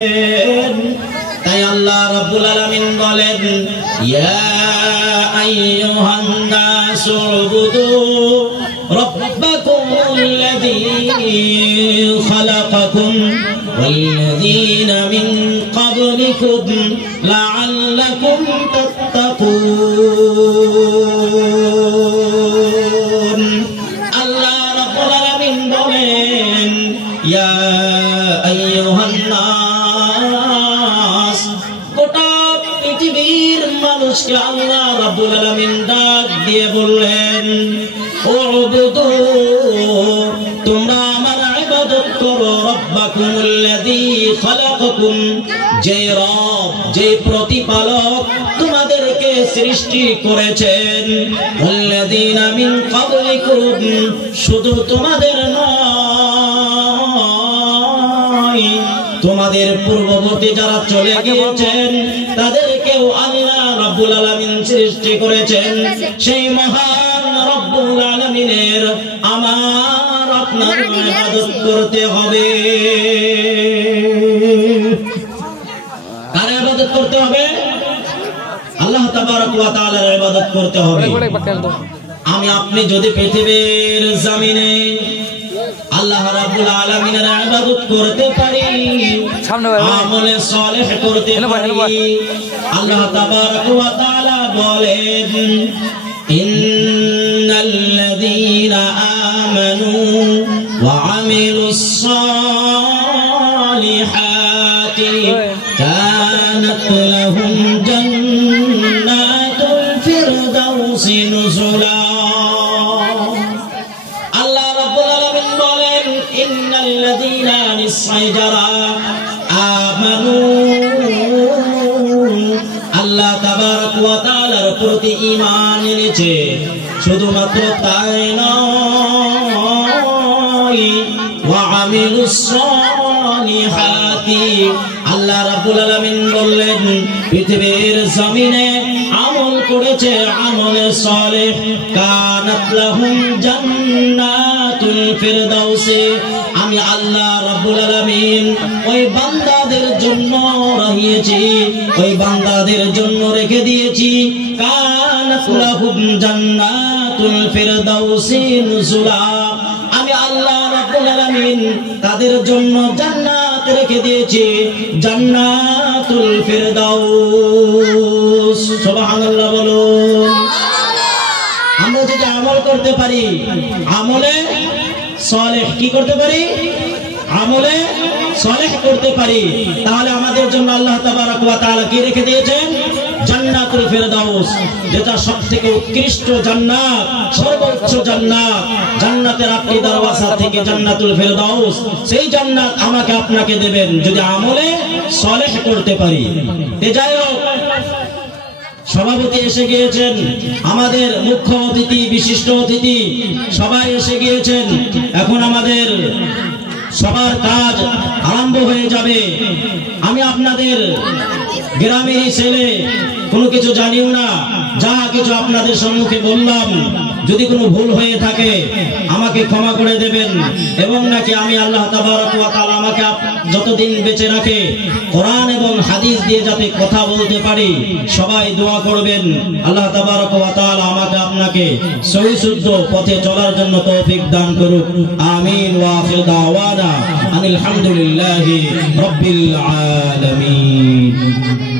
তাই আল্লাহ রাব্বুল আলামিন বলেন, ইয়া আইয়ুহান নাসু উবুদু রাব্বাকুমুল্লাযী খালাকাকুম ওয়াল্লাযীনা মিন ক্বাবলিকুম লাআল্লাকুম তাত্তাকুন। আল্লাহ রাব্বুল আলামিন বলেন, ইয়া আইয়ুহান নাস, গোটা পৃথিবীর মানুষকে আল্লাহ রাব্বুল আলামিন ডাক দিয়ে বললেন, উবুদু, তোমরা আমার ইবাদত করো, রাব্বাকুমুল্লাযী খালাকাকুম, যে রব, যে প্রতিপালক তোমাদেরকে সৃষ্টি করেছেন, ওয়াল্লাযীনা মিন ক্বাবলিকুম, শুধু তোমাদের নয়, তোমাদের পূর্ববর্তী যারা চলে গিয়েছেন তাদেরকেও আল্লাহ রাব্বুল আলামিন সৃষ্টি করেছেন। সেই মহান রাব্বুল আলামিনের আমার আপনার ইবাদত করতে হবে। কার ইবাদত করতে হবে? আল্লাহ তাবারক ওয়া তাআলার ইবাদত করতে হবে। আমি আপনি যদি পৃথিবীর জমিনে আল্লাহ রাব্বুল আলামিনের ইবাদত করতে পারি, আমলে সালেহ করতে পারি, আল্লাহ তাবারক ওয়া তাআলা বলেন, ইন্নাল্লাযীনা আমানু ওয়া আমিলুস সালিহাতি কানাত লাহুম জান্নাতুল ফিরদাউসি নুজুলা। ইন্নাল্লাযীনা নিশ্চয়ই আমানু, আল্লাহ তাবারক ওয়া তাআলার প্রতি ঈমান এনেছে, শুধুমাত্র তাই নয়, ওয়া আমিলুস সালিহাতি, আল্লাহ রাব্বুল আলামিন বললেন পৃথিবীর জমিনে আমল করেছে, আমলে সালেহ, কানাত লাহুম জান্নাতুল ফিরদাউসি, আমি আল্লাহ রাব্বুল আলামিন ওই বান্দাদের জন্য রাখিয়েছি, ওই বান্দাদের জন্য রেখে দিয়েছি, কানাত লাহুম জান্নাতুল ফিরদাউসি নুজুলা, আমি আল্লাহ রাব্বুল আলামিন তাদের জন্য জান্নাত রেখে দিয়েছি, জান্নাতুল ফিরদাউস। সুবহানাল্লাহ বলুন। আমরা যদি আমল করতে পারি, আমলে সালেহ কি করতে পারি? আমলে সালেহ করতে পারি, তাহলে আমাদের জন্য আল্লাহ তাবারক ওয়া তাআলা কি রেখে দিয়েছেন? জান্নাতুল ফিরদাউস, যেটা সবথেকে উৎকৃষ্ট জান্নাত, সর্বোচ্চ জান্নাত, জান্নাতের 8টি দরওয়াজা থেকে জান্নাতুল ফিরদাউস, সেই জান্নাত আমাকে আপনাকে দেবেন যদি আমলে সালেহ করতে পারি। যাই হোক, সভাপতি এসে গিয়েছেন, আমাদের মুখ্য অতিথি, বিশিষ্ট অতিথি সবাই এসে গিয়েছেন, এখন আমাদের সবার কাজ আরম্ভ হয়ে যাবে। আমি আপনাদের গ্রামেরই ছেলে, কোনো কিছু জানিও না, যা কিছু আপনাদের সম্মুখে বললাম, যদি কোনো ভুল হয়ে থাকে আমাকে ক্ষমা করে দেবেন, এবং নাকি আমি আল্লাহ তাবারক ওয়া তাআলা আমাকে যতদিন বেঁচে রাখে কোরআন এবং হাদিস দিয়ে যাতে কথা বলতে পারি, সবাই দোয়া করবেন, আল্লাহ তাবারক ওয়া তাআলা আমাকে আপনাকে সহি শুদ্ধ পথে চলার জন্য তৌফিক দান করুক। আমিন। ওয়া আখিরু দাওয়ানা আনিল হামদুলিল্লাহি রাব্বিল আলামিন।